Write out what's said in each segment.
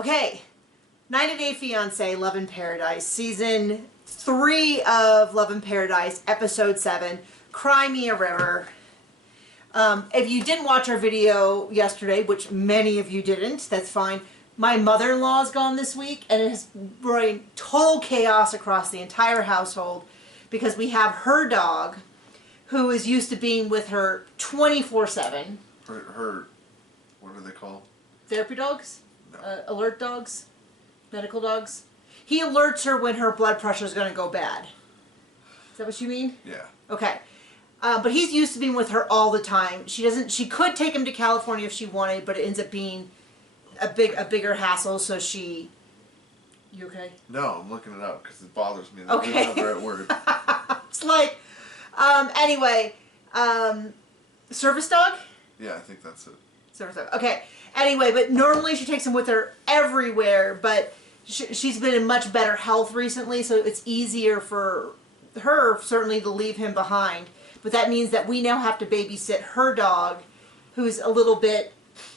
Okay, 90 Day Fiancé, Love in Paradise, Season 3 of Love in Paradise, Episode 7, Cry Me a River. If you didn't watch our video yesterday, which many of you didn't, that's fine. My mother-in-law's gone this week, and it has brought total chaos across the entire household because we have her dog, who is used to being with her 24/7. Her, what are they called? Therapy dogs? No. Alert dogs? Medical dogs? He alerts her when her blood pressure is going to go bad. Is that what you mean? Yeah. Okay. But he's used to being with her all the time. She could take him to California if she wanted, but it ends up being a bigger hassle, so she... You okay? No, I'm looking it up because it bothers me. Okay. That's not the right word. It's like, anyway, service dog? Yeah, I think that's it. Service dog. Okay. Anyway, but normally she takes him with her everywhere, but she's been in much better health recently, so it's easier for her, certainly, to leave him behind. But that means that we now have to babysit her dog, who's a little bit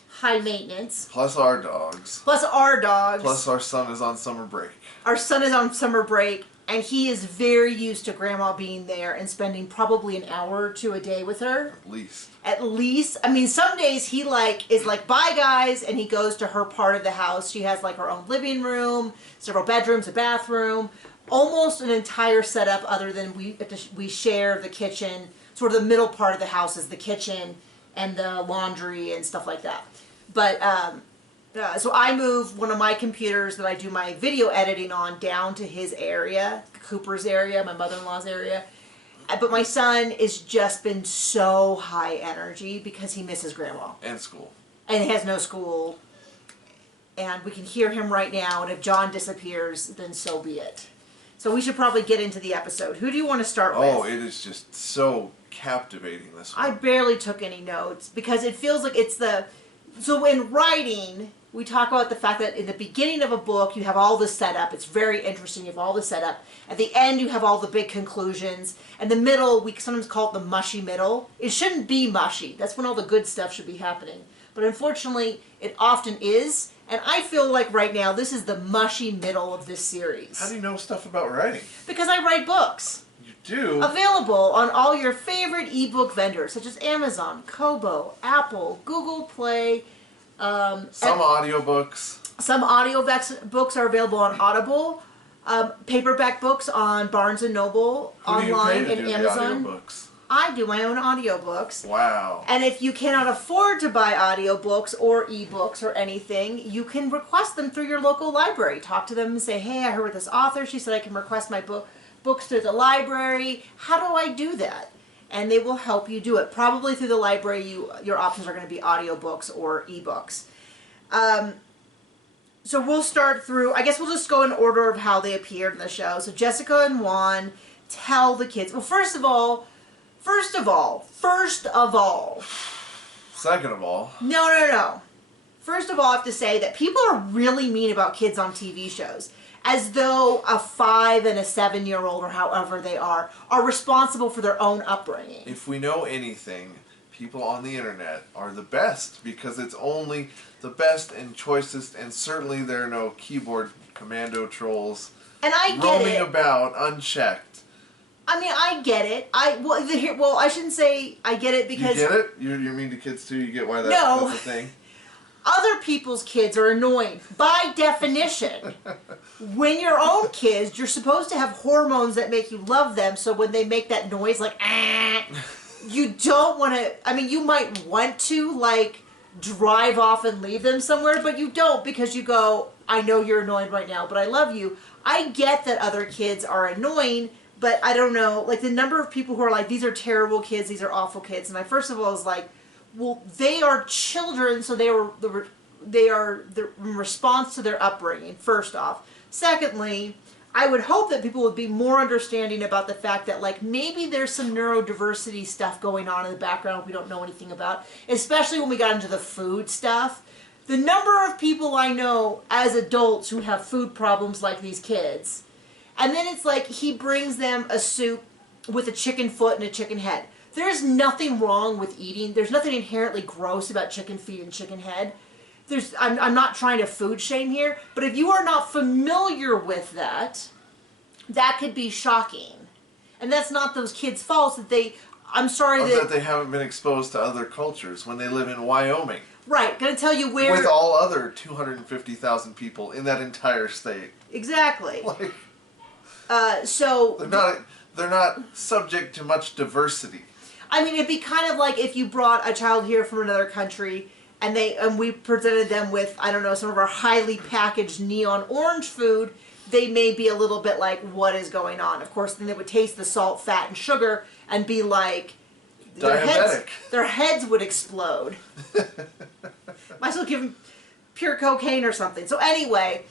high maintenance. Plus our dogs. Plus our dogs. Plus our son is on summer break. Our son is on summer break, and he is very used to Grandma being there and spending probably an hour or two a day with her. At least. At least. I mean, some days he is like, bye guys, and he goes to her part of the house. She has like her own living room, several bedrooms, a bathroom, almost an entire setup other than we share the kitchen. Sort of the middle part of the house is the kitchen and the laundry and stuff like that. But, so I moved one of my computers that I do my video editing on down to his area, Cooper's area, my mother-in-law's area. But my son has just been so high energy because he misses Grandma. And school. And he has no school. And we can hear him right now, and if John disappears, then so be it. So we should probably get into the episode. Who do you want to start with? Oh, it is just so captivating, this one. I barely took any notes because it feels like it's the... So in writing, we talk about the fact that in the beginning of a book, you have all the setup. It's very interesting. You have all the setup. At the end, you have all the big conclusions. And the middle, we sometimes call it the mushy middle. It shouldn't be mushy. That's when all the good stuff should be happening. But unfortunately, it often is. And I feel like right now, this is the mushy middle of this series. How do you know stuff about writing? Because I write books. You do? Available on all your favorite ebook vendors, such as Amazon, Kobo, Apple, Google Play. Some audiobooks. Some books are available on Audible. Paperback books on Barnes & Noble, online, and Amazon. The audiobooks? I do my own audiobooks. Wow. And if you cannot afford to buy audiobooks or ebooks or anything, you can request them through your local library. Talk to them and say, hey, I heard with this author. She said I can request my books through the library. How do I do that? And they will help you do it. Probably through the library, your options are going to be audiobooks or ebooks. So we'll start through, I guess we'll just go in order of how they appeared in the show. So Jessica and Juan tell the kids, well, first of all. Second of all. No. First of all, I have to say that people are really mean about kids on TV shows. As though a 5 and a 7-year-old, or however they are responsible for their own upbringing. If we know anything, people on the internet are the best because it's only the best and choicest, and certainly there are no keyboard commando trolls and I get roaming about unchecked. I mean, I get it. Well, I shouldn't say I get it because... You get it? You're mean to kids too? You get why that's a thing? Other people's kids are annoying, by definition. When your own kids, you're supposed to have hormones that make you love them, so when they make that noise, like, you don't want to... I mean, you might want to, like, drive off and leave them somewhere, but you don't because you go, I know you're annoyed right now, but I love you. I get that other kids are annoying, but I don't know, like the number of people who are like, these are terrible kids, these are awful kids. And I first of all was like, well, they are children, so they are the response to their upbringing, first off. Secondly, I would hope that people would be more understanding about the fact that like maybe there's some neurodiversity stuff going on in the background we don't know anything about, especially when we got into the food stuff. The number of people I know as adults who have food problems like these kids. And then it's like he brings them a soup with a chicken foot and a chicken head. There's nothing wrong with eating. There's nothing inherently gross about chicken feet and chicken head. I'm not trying to food shame here, but if you are not familiar with that, that could be shocking. And that's not those kids' fault I'm sorry that they haven't been exposed to other cultures when they live in Wyoming. Right, gonna tell you where... With all other 250,000 people in that entire state. Exactly. Like, so... They're not subject to much diversity. I mean, it'd be kind of like if you brought a child here from another country and we presented them with, I don't know, some of our highly packaged neon orange food, they may be a little bit like, what is going on? Of course, then they would taste the salt, fat, and sugar and be like... Diabetic. Their heads would explode. Might as well give them pure cocaine or something. So anyway,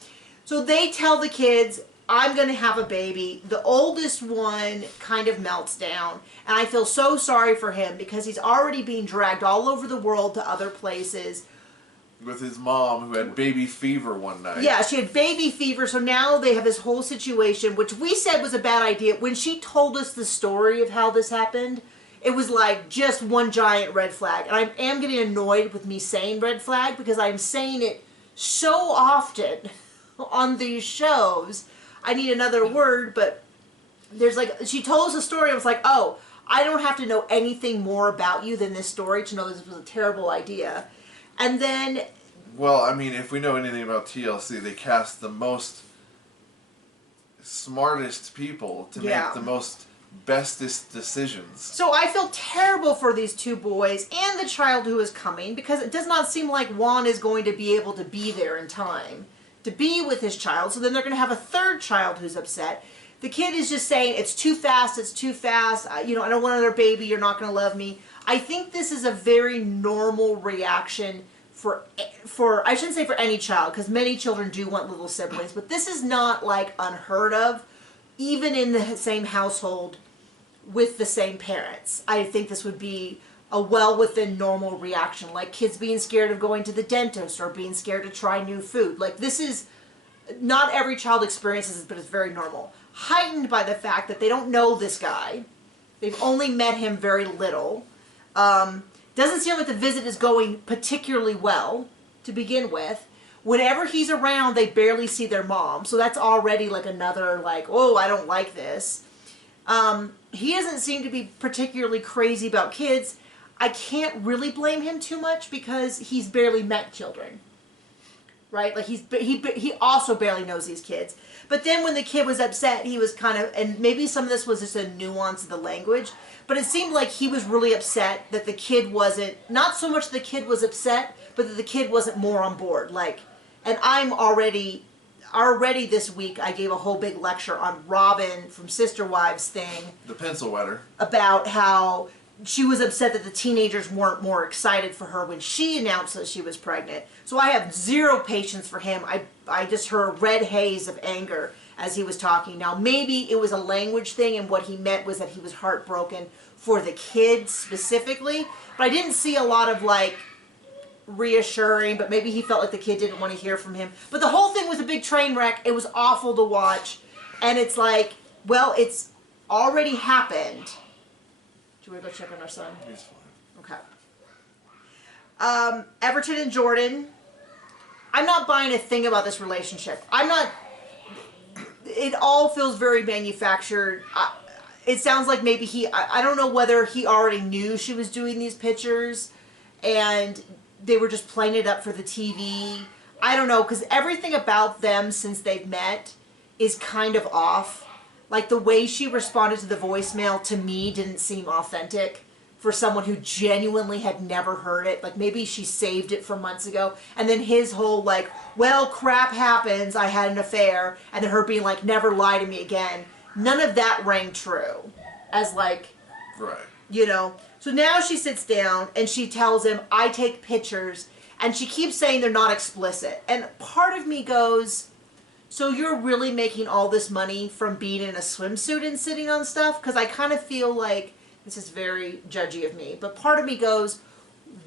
so they tell the kids, I'm going to have a baby. The oldest one kind of melts down. And I feel so sorry for him because he's already being dragged all over the world to other places. With his mom, who had baby fever one night. Yeah, she had baby fever, so now they have this whole situation, which we said was a bad idea. When she told us the story of how this happened, it was like just one giant red flag. And I am getting annoyed with me saying red flag because I'm saying it so often on these shows. I need another word, but there's like, she told us a story, I was like, oh, I don't have to know anything more about you than this story to know this was a terrible idea. And then... Well, I mean, if we know anything about TLC, they cast the most smartest people to make the most bestest decisions. So I feel terrible for these two boys and the child who is coming because it does not seem like Juan is going to be able to be there in time to be with his child. So then they're going to have a third child who's upset. The kid is just saying, it's too fast, it's too fast. I don't want another baby, you're not going to love me. I think this is a very normal reaction for I shouldn't say for any child, because many children do want little siblings, but this is not like unheard of, even in the same household with the same parents. I think this would be a well within normal reaction, like kids being scared of going to the dentist or being scared to try new food. Like this is, not every child experiences this, but it's very normal. Heightened by the fact that they don't know this guy. They've only met him very little. Doesn't seem like the visit is going particularly well to begin with. Whenever he's around, they barely see their mom. So that's already like another like, oh, I don't like this. He doesn't seem to be particularly crazy about kids. I can't really blame him too much because he's barely met children. Right? Like he also barely knows these kids. But then when the kid was upset, he was kind of, and maybe some of this was just a nuance of the language, but it seemed like he was really upset that the kid wasn't, not so much the kid was upset, but that the kid wasn't more on board. Like, and I'm already this week, I gave a whole big lecture on Robin from Sister Wives thing. The pencil wetter. About how she was upset that the teenagers weren't more excited for her when she announced that she was pregnant. So I have zero patience for him. I just heard a red haze of anger as he was talking. Now maybe it was a language thing and what he meant was that he was heartbroken for the kids specifically. But I didn't see a lot of like reassuring, but maybe he felt like the kid didn't want to hear from him. But the whole thing was a big train wreck. It was awful to watch. And it's like, well, it's already happened. Do you want to go check on our son? He's fine. Okay. Everton and Jordan. I'm not buying a thing about this relationship. It all feels very manufactured. It sounds like maybe I don't know whether he already knew she was doing these pictures and they were just playing it up for the TV. I don't know, because everything about them since they've met is kind of off. Like the way she responded to the voicemail to me didn't seem authentic for someone who genuinely had never heard it. Like maybe she saved it from months ago. And then his whole like, well, crap happens, I had an affair. And then her being like, never lie to me again. None of that rang true. As like, right. You know. So now she sits down and she tells him, I take pictures. And she keeps saying they're not explicit. And part of me goes, so you're really making all this money from being in a swimsuit and sitting on stuff? Because I kind of feel like, this is very judgy of me, but part of me goes,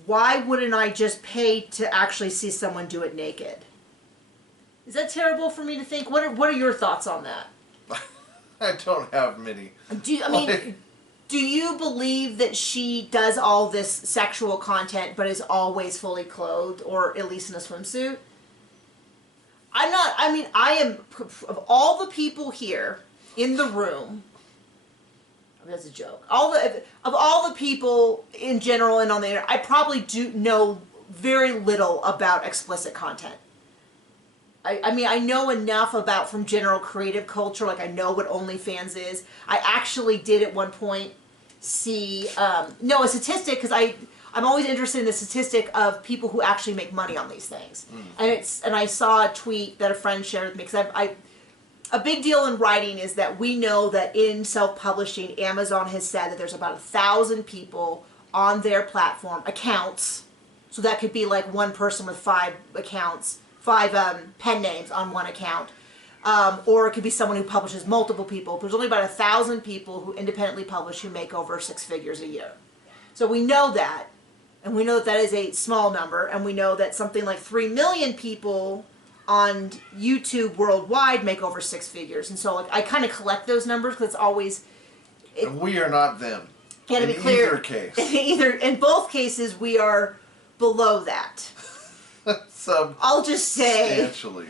why wouldn't I just pay to actually see someone do it naked? Is that terrible for me to think? What are your thoughts on that? I don't have many. Do you believe that she does all this sexual content but is always fully clothed, or at least in a swimsuit? I'm not, I mean, I am, of all the people here in the room, that's a joke, of all the people in general and on the internet, I probably do know very little about explicit content. I mean, I know enough about from general creative culture, like I know what OnlyFans is. I actually did at one point see, no, a statistic, because I'm always interested in the statistic of people who actually make money on these things. And I saw a tweet that a friend shared with me, because a big deal in writing is that we know that in self-publishing, Amazon has said that there's about 1,000 people on their platform, accounts, so that could be like one person with 5 accounts, 5 pen names on one account, or it could be someone who publishes multiple people. There's only about 1,000 people who independently publish who make over 6 figures a year. So we know that, and we know that that is a small number, and we know that something like 3 million people on YouTube worldwide make over 6 figures. And so like I kind of collect those numbers because it's always... And we are not them. Yeah, to be clear, either case. In both cases, we are below that. I'll just say, substantially.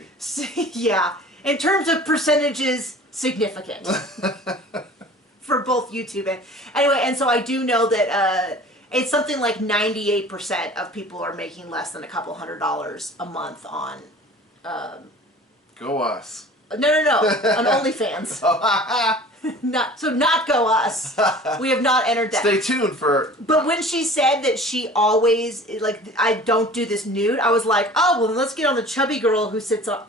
Yeah, in terms of percentages, significant for both YouTube and anyway. And so I do know that it's something like 98% of people are making less than a couple $100 a month on. Go us. No, on OnlyFans. Not go us. We have not entered that. Stay tuned for... But when she said that she always, like, I don't do this nude, I was like, oh, well, then let's get on the chubby girl who sits on...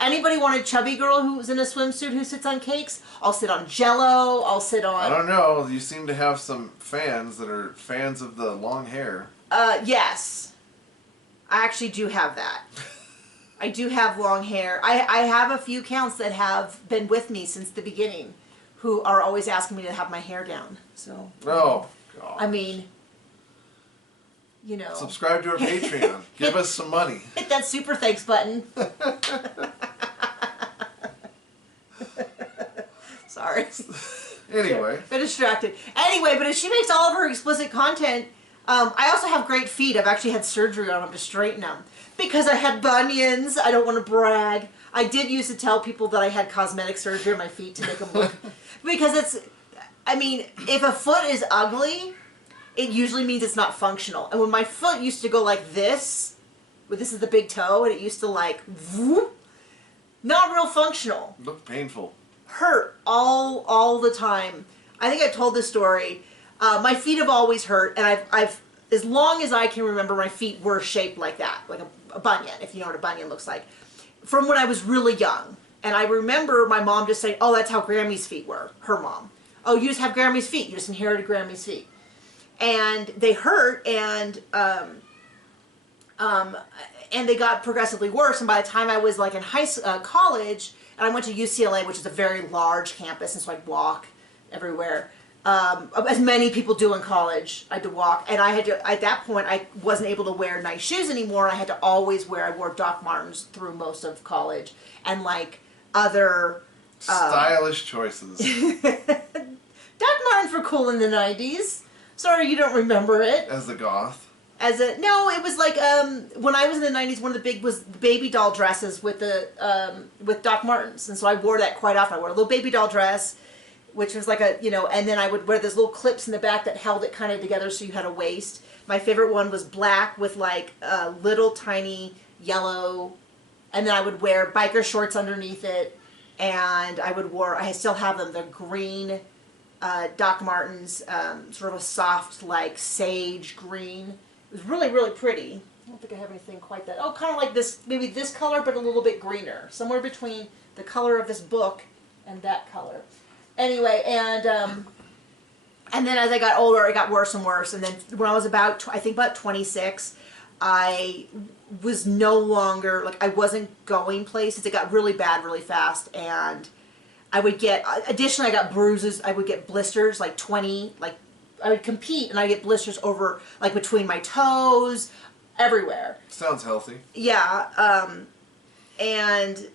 Anybody want a chubby girl who's in a swimsuit who sits on cakes? I'll sit on Jell-O, I'll sit on... I don't know, you seem to have some fans that are fans of the long hair. Yes. I actually do have that. I do have long hair. I have a few accounts that have been with me since the beginning who are always asking me to have my hair down. So, oh, God. I mean, you know. Subscribe to our Patreon. Give us some money. Hit that super thanks button. Sorry. Anyway. Been distracted. Anyway, but if she makes all of her explicit content, I also have great feet. I've actually had surgery on them to straighten them. Because I had bunions. I don't want to brag. I did used to tell people that I had cosmetic surgery on my feet to make them look... Because it's... I mean, if a foot is ugly, it usually means it's not functional. And when my foot used to go like this, well, this is the big toe, and it used to like... Whoop, not real functional. Look painful. Hurt all the time. I think I told this story. My feet have always hurt, and I've as long as I can remember, my feet were shaped like that, like a bunion, if you know what a bunion looks like, from when I was really young. And I remember my mom just saying, oh, that's how Grammy's feet were, her mom. Oh, you just have Grammy's feet. You just inherited Grammy's feet. And they hurt, and they got progressively worse. And by the time I was like in college, and I went to UCLA, which is a very large campus, and so I'd walk everywhere. As many people do in college, I had to walk, and I had to, at that point, I wasn't able to wear nice shoes anymore. I had to always I wore Doc Martens through most of college, and like other... stylish choices. Doc Martens were cool in the 90s. Sorry you don't remember it. As a goth? No, it was like, when I was in the 90s, one of the big was baby doll dresses with with Doc Martens, and so I wore that quite often. I wore a little baby doll dress, which was like and then I would wear those little clips in the back that held it kind of together so you had a waist. My favorite one was black with like a little tiny and then I would wear biker shorts underneath it, and I still have them, the green Doc Martens, sort of a soft like sage green. It was really, really pretty. I don't think I have anything quite that, kind of like this, maybe this color but a little bit greener, somewhere between the color of this book and that color. Anyway, and then as I got older, it got worse and worse. And then when I was about 26, I was no longer, like, I wasn't going places. It got really bad really fast. And I would get, additionally, I got bruises. I would get blisters, like 20, like, I would compete, and I'd get blisters over, like, between my toes, everywhere. Sounds healthy. Yeah, and...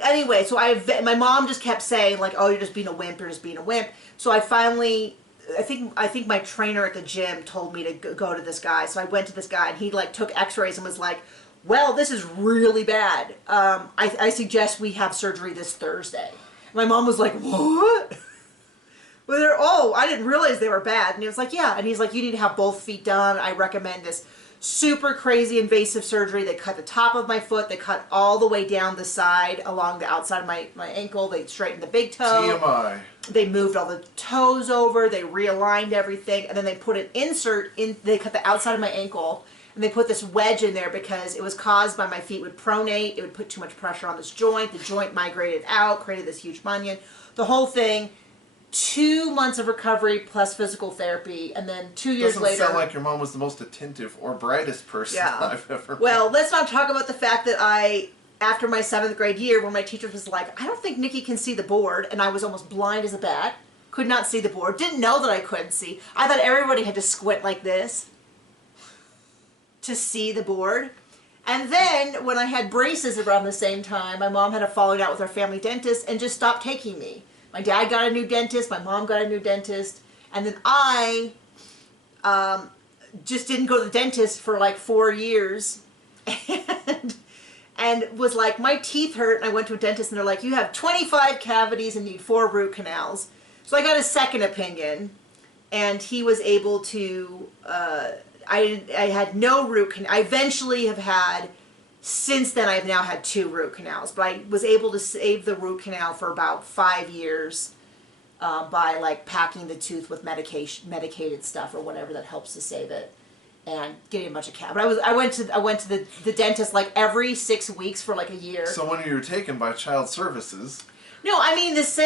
Anyway, so my mom just kept saying, like, oh, you're just being a wimp, you're just being a wimp. So I finally I think my trainer at the gym told me to go to this guy. So I went to this guy, and he like took X-rays and was like, "Well, this is really bad. I suggest we have surgery this Thursday." My mom was like, "What?" Well, I didn't realize they were bad. And he was like, "Yeah." And he's like, "You need to have both feet done. I recommend this super crazy invasive surgery. They cut the top of my foot. They cut all the way down the side along the outside of my ankle. They straightened the big toe. TMI. They moved all the toes over. They realigned everything. And then they put an insert in. They cut the outside of my ankle. And they put this wedge in there because it was caused by my feet would pronate. It would put too much pressure on this joint. The joint migrated out, created this huge bunion. The whole thing. 2 months of recovery plus physical therapy, and then 2 years later... Doesn't sound like your mom was the most attentive or brightest person I've ever met. Well, let's not talk about the fact that after my 7th grade year, when my teacher was like, "I don't think Nikki can see the board," and I was almost blind as a bat, could not see the board, didn't know that I couldn't see. I thought everybody had to squint like this to see the board. And then, when I had braces around the same time, my mom had a falling out with our family dentist and just stopped taking me. My dad got a new dentist, my mom got a new dentist, and then I just didn't go to the dentist for like 4 years, and was like, my teeth hurt, and I went to a dentist, and they're like, "You have 25 cavities and need 4 root canals." So I got a second opinion, and he was able to, I had no root canal. I eventually have had... Since then, I've now had 2 root canals, but I was able to save the root canal for about 5 years by like packing the tooth with medicated stuff or whatever that helps to save it, and getting a bunch of But I went to the dentist like every 6 weeks for like a year. So when you were taken by child services? No, I mean, this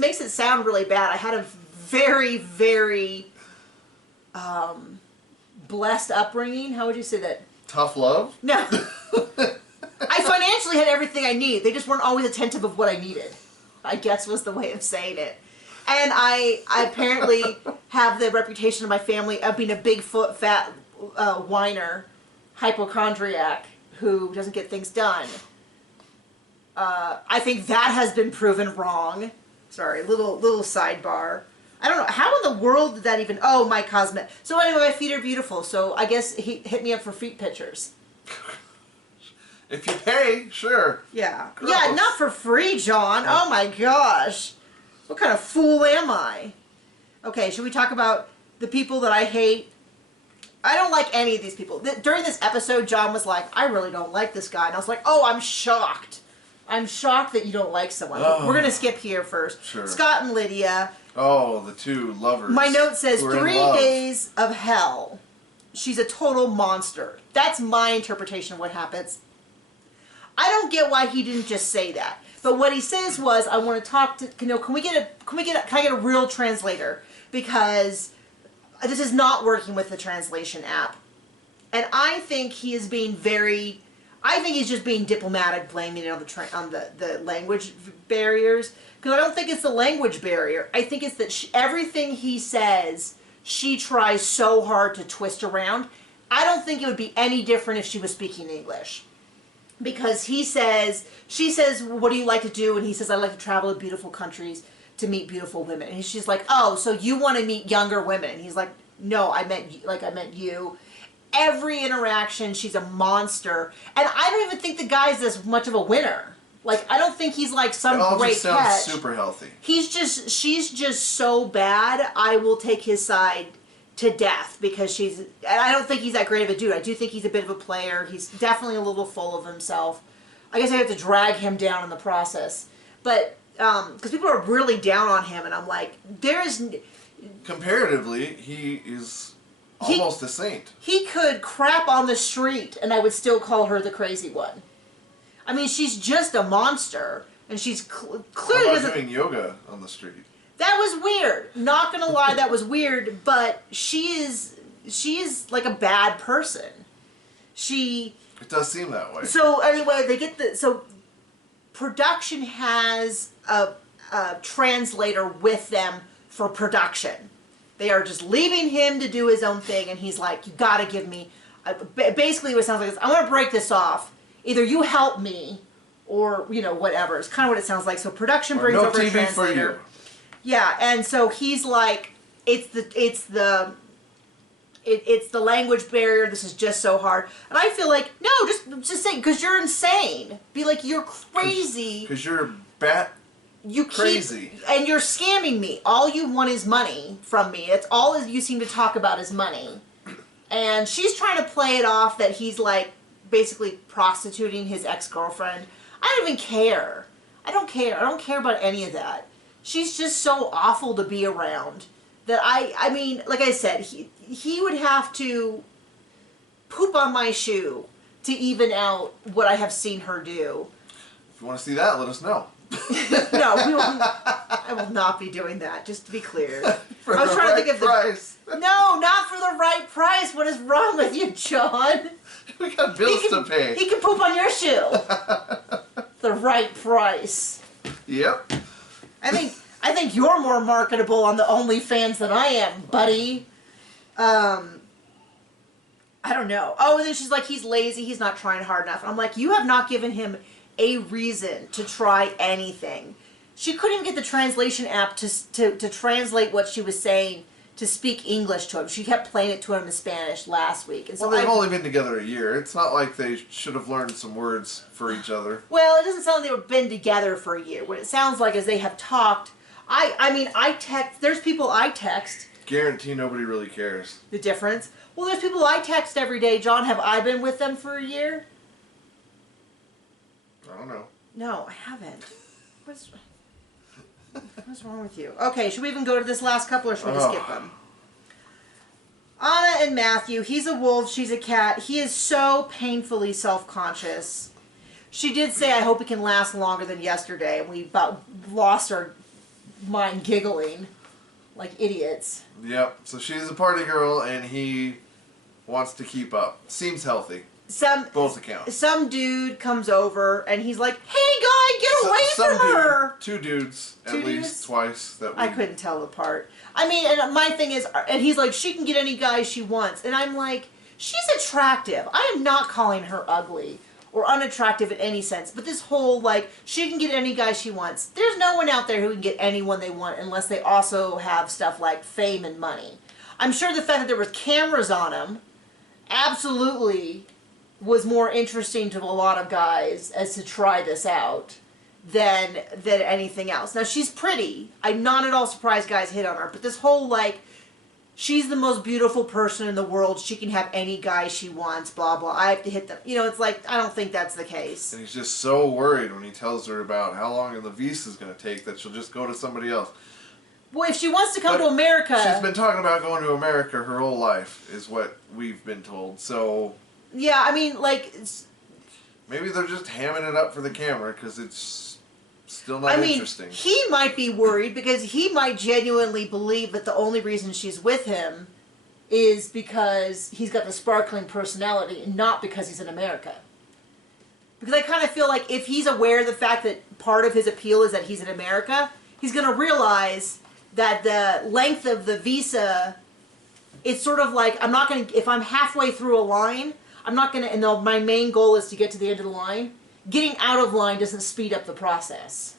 makes it sound really bad. I had a very, very blessed upbringing. How would you say that? Tough love? No. I financially had everything I needed. They just weren't always attentive of what I needed, I guess was the way of saying it. And I apparently have the reputation of my family of being a big fat whiner, hypochondriac who doesn't get things done. I think that has been proven wrong. Sorry, little sidebar. I don't know, how in the world did that even... Oh, my cosmetic... So anyway, my feet are beautiful, so I guess he hit me up for feet pictures. If you pay, sure. Yeah. Gross. Yeah, not for free, John. Oh my gosh. What kind of fool am I? Okay, should we talk about the people that I hate? I don't like any of these people. During this episode, John was like, "I really don't like this guy." And I was like, "Oh, I'm shocked. I'm shocked that you don't like someone." Oh. We're going to skip here first. Sure. Scott and Lydia... Oh, the 2 lovers. My note says 3 love. days of hell. She's a total monster. That's my interpretation of what happens. I don't get why he didn't just say that. But what he says was, "I want to talk to, can I get a real translator? Because this is not working with the translation app." And I think he is being I think he's just being diplomatic, blaming it on the language barriers. Because I don't think it's the language barrier. I think it's that everything he says, she tries so hard to twist around. I don't think it would be any different if she was speaking English. Because she says, "What do you like to do?" And he says, "I like to travel to beautiful countries to meet beautiful women." And she's like, "Oh, so you want to meet younger women?" And he's like, "No, I meant you." Every interaction, she's a monster. And I don't even think the guy's as much of a winner. Like, I don't think he's like some great catch. It all just sounds super healthy. She's just so bad, I will take his side to death because and I don't think he's that great of a dude. I do think he's a bit of a player. He's definitely a little full of himself. I guess I have to drag him down in the process. But, because people are really down on him, and I'm like, Comparatively, he is almost a saint. He could crap on the street, and I would still call her the crazy one. I mean, she's just a monster, and she's clearly How about doing yoga on the street? That was weird. Not gonna lie, that was weird. But she is like a bad person. It does seem that way. So anyway, production has a translator with them for production. They are just leaving him to do his own thing, and he's like, "You gotta give me." Basically, what it sounds like is, "I want to break this off. Either you help me, or whatever." It's kind of what it sounds like. So production brings over a translator. For you. Yeah, and so he's like, it's the language barrier. This is just so hard. And I feel like, no, just say, because you're insane. Be like, you're crazy. Because you're crazy. And you're scamming me. All you want is money from me. It's all you seem to talk about is money. And she's trying to play it off that he's like basically prostituting his ex-girlfriend. I don't even care. I don't care. I don't care about any of that. She's just so awful to be around that I mean, like I said, he would have to poop on my shoe to even out what I have seen her do. If you want to see that, let us know. No, I will not be doing that, just to be clear. For I was the trying right to think of price. No, not for the right price. What is wrong with you, John? We got bills to pay. He can poop on your shoe. The right price. Yep. I think you're more marketable on the OnlyFans than I am, buddy. I don't know. Oh, and then she's like, he's lazy. He's not trying hard enough. And I'm like, you have not given him a reason to try anything. She couldn't even get the translation app to translate what she was saying to speak English to him. She kept playing it to him in Spanish last week. And so well, they've only been together a year. It's not like they should have learned some words for each other. Well, it doesn't sound like they've been together for a year. What it sounds like is they have talked. I mean, I text. There's people I text. Guarantee nobody really cares. The difference? Well, there's people I text every day. John, have I been with them for a year? I don't know. No, I haven't. What's wrong with you? Okay, should we even go to this last couple or should we just skip them? Anna and Matthew, he's a wolf, she's a cat. He is so painfully self-conscious. She did say, I hope it can last longer than yesterday, and we about lost our mind giggling like idiots. Yep, so she's a party girl and he wants to keep up. Seems healthy. Both accounts. Some dude comes over and he's like, "Hey guy, get away from her!" Two dudes, at least twice. I couldn't tell apart. I mean, and my thing is, and he's like, she can get any guy she wants. And I'm like, she's attractive. I am not calling her ugly or unattractive in any sense. But this whole, like, she can get any guy she wants. There's no one out there who can get anyone they want unless they also have stuff like fame and money. I'm sure the fact that there was cameras on him absolutely was more interesting to a lot of guys as to try this out than anything else. Now, she's pretty. I'm not at all surprised guys hit on her, but this whole, like, she's the most beautiful person in the world, she can have any guy she wants, blah, blah, I have to hit them. You know, it's like, I don't think that's the case. And he's just so worried when he tells her about how long the visa is going to take that she'll just go to somebody else. Well, if she wants to come to America... She's been talking about going to America her whole life, is what we've been told, so... Yeah, I mean, like... Maybe they're just hamming it up for the camera, because it's still not interesting. He might be worried, because he might genuinely believe that the only reason she's with him is because he's got the sparkling personality, and not because he's in America. Because I kind of feel like if he's aware of the fact that part of his appeal is that he's in America, he's going to realize that the length of the visa, it's sort of like, I'm not going to, if I'm halfway through a line, I'm not going to, and my main goal is to get to the end of the line, getting out of line doesn't speed up the process.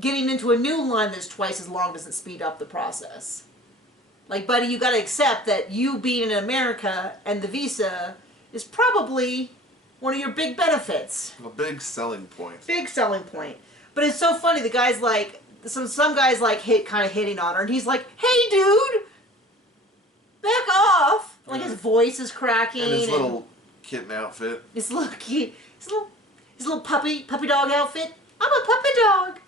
Getting into a new line that's twice as long doesn't speed up the process. Like, buddy, you got to accept that you being in America and the visa is probably one of your big benefits. A big selling point. Big selling point. But it's so funny, the guy's like, some guys like kind of hitting on her, and he's like, "Hey, dude, back off!" Like his voice is cracking. And his little kitten outfit. His little cute, his little puppy dog outfit. I'm a puppy dog.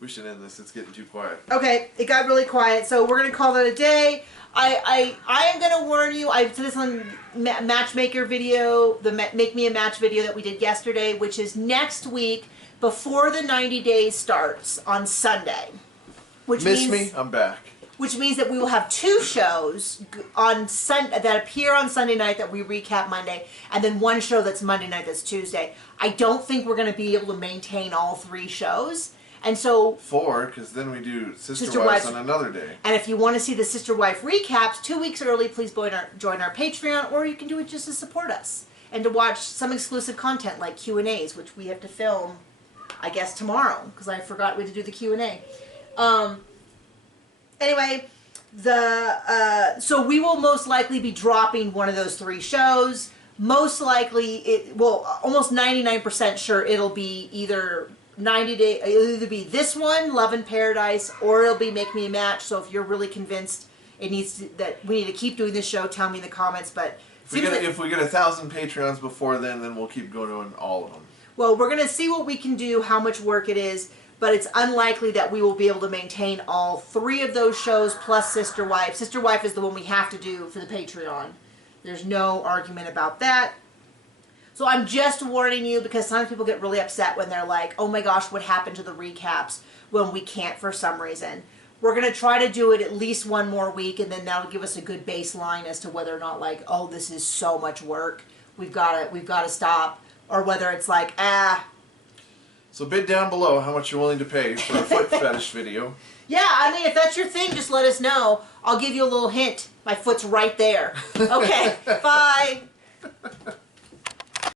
We should end this. It's getting too quiet. Okay, it got really quiet, so we're gonna call that a day. I am gonna warn you. I did this on matchmaker video, the make me a match video that we did yesterday, which is next week. Before the 90 days starts on Sunday. Which Miss means, me? I'm back. Which means that we will have 2 shows on that appear on Sunday night that we recap Monday, and then 1 show that's Monday night that's Tuesday. I don't think we're going to be able to maintain all 3 shows. And so... 4, because then we do Sister Wives on another day. And if you want to see the Sister Wife recaps 2 weeks early, please join our Patreon, or you can do it just to support us. And to watch some exclusive content like Q&As, which we have to film... I guess tomorrow, because I forgot we had to do the Q&A. Anyway, So we will most likely be dropping one of those 3 shows. Most likely, almost 99% sure it'll be either 90 day. It'll either be this one, Love in Paradise, or it'll be Make Me a Match. So if you're really convinced that we need to keep doing this show, tell me in the comments. But if we get 1,000 Patreons before then we'll keep going on all of them. Well, we're gonna see what we can do, how much work it is. But it's unlikely that we will be able to maintain all 3 of those shows plus Sister Wife. Sister Wife is the one we have to do for the Patreon. There's no argument about that. So I'm just warning you because sometimes people get really upset when they're like, oh my gosh, what happened to the recaps when we can't for some reason. We're going to try to do it at least one more week, and then that'll give us a good baseline as to whether or not like, oh, this is so much work. We've got to stop. Or whether it's like, So bid down below how much you're willing to pay for a foot fetish video. Yeah, I mean, if that's your thing, just let us know. I'll give you a little hint. My foot's right there. Okay, bye.